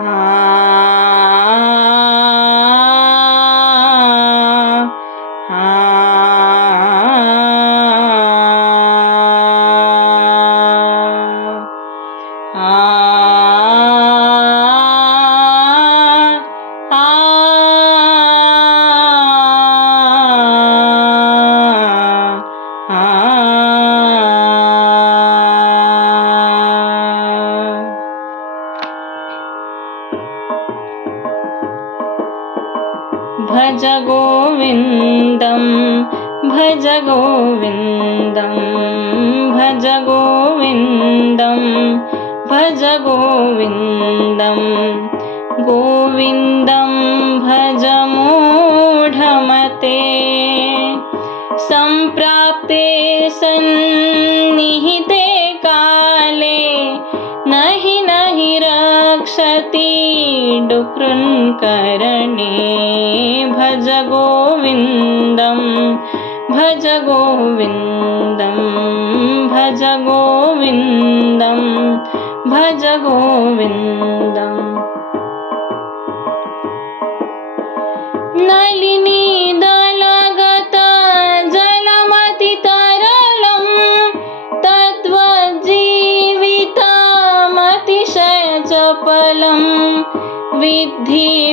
भज गोविन्दं भज गोविन्दं भज गोविन्दं भज गोविन्दं गोविन्दं भज मूढमते सम्प्राप्ते सन्निहिते काले नहि नहि रक्षति डुकृन्करणे भज गोविन्दं भज गोविन्दं भज गोविन्दं भज गोविन्दम् तद्वज्जीवितमतिशयचपलं विद्धि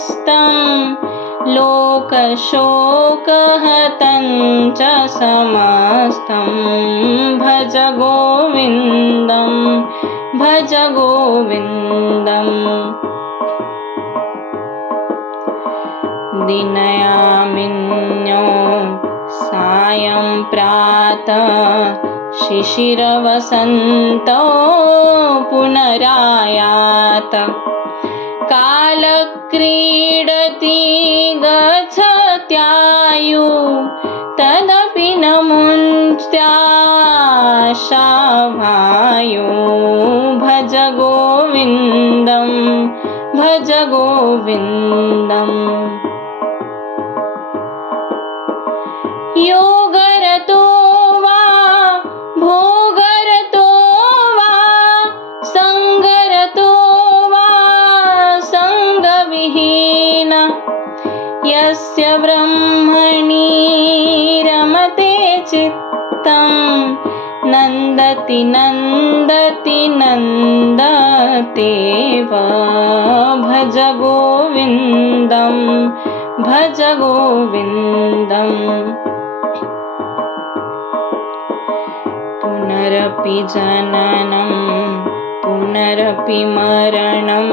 व्याध्यभिमानग्रस्तं लोकशोकहतं च समस्तं। भज गोविन्दं भज गोविन्दम् दिनयामिन्यो सायं प्रातः शिशिरवसन्तौ पुनरायात कालक्रीडति गच्छत्यायु तदपि न मुञ्च्याशाभायु भज गोविन्दं भज गोविन्दम् योगरतो यस्य ब्रह्मणि रमते चित्तं नन्दति नन्दति नन्दतेव। भज गोविन्दं भज गोविन्दम् पुनरपि जननं पुनरपि मरणं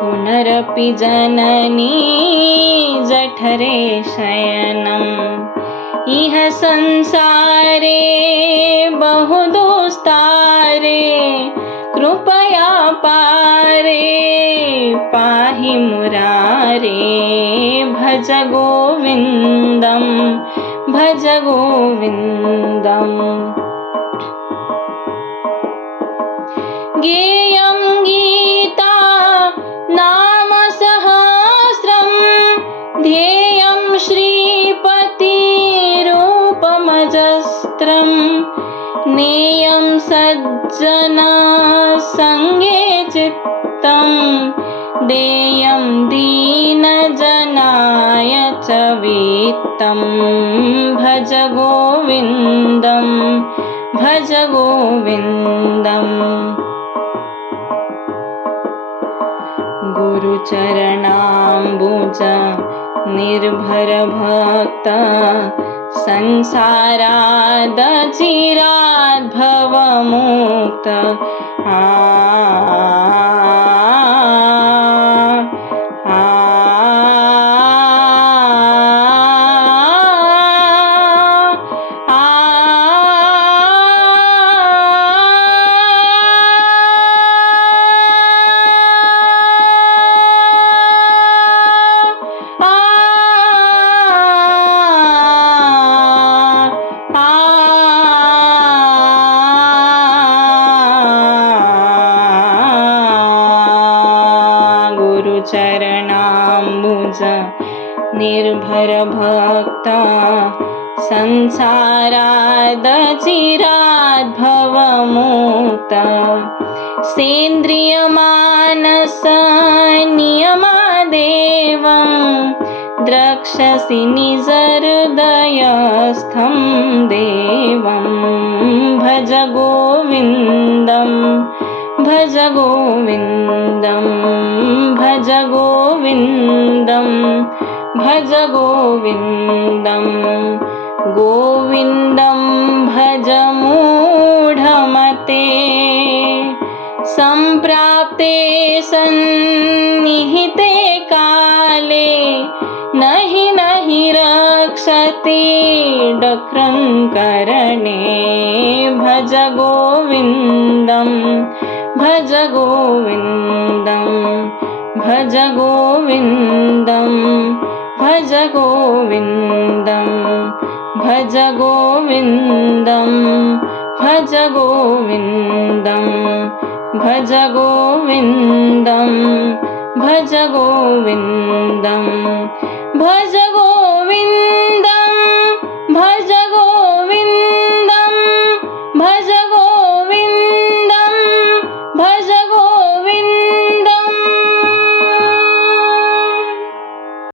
पुनरपि जननी जठरे शयनम् इह संसारे बहुदोस्तारे, कृपया पारे, पाहि मुरारे, भज गोविन्दं, भज गोविन्दम् गेयं नेयं सज्जना सङ्गे चित्तं देयं दीनजनाय च वित्तं। भज गोविन्दं भज गोविन्दम् गुरुचरणाम्बुज निर्भरभक्त संसारादचिराद्भवमुक्त आ निर्भरभक्ता संसारादचिराद्भवमुक्त। सेन्द्रियमानसनियमादेवं द्रक्षसि निजहृदयस्थं देवं। भज गोविन्दं भज गोविन्दं भज गोविन्दं भज मूढमते सम्प्राप्ते सन्निहिते काले नहि नहि रक्षति डक्रङ्करणे भज गोविन्दं भज गोविन्दं भज गोविन्दं भज गोविन्दं भज गोविन्दं भज गोविन्दं भज गोविन्दं भज गोविन्दं भज गोविन्द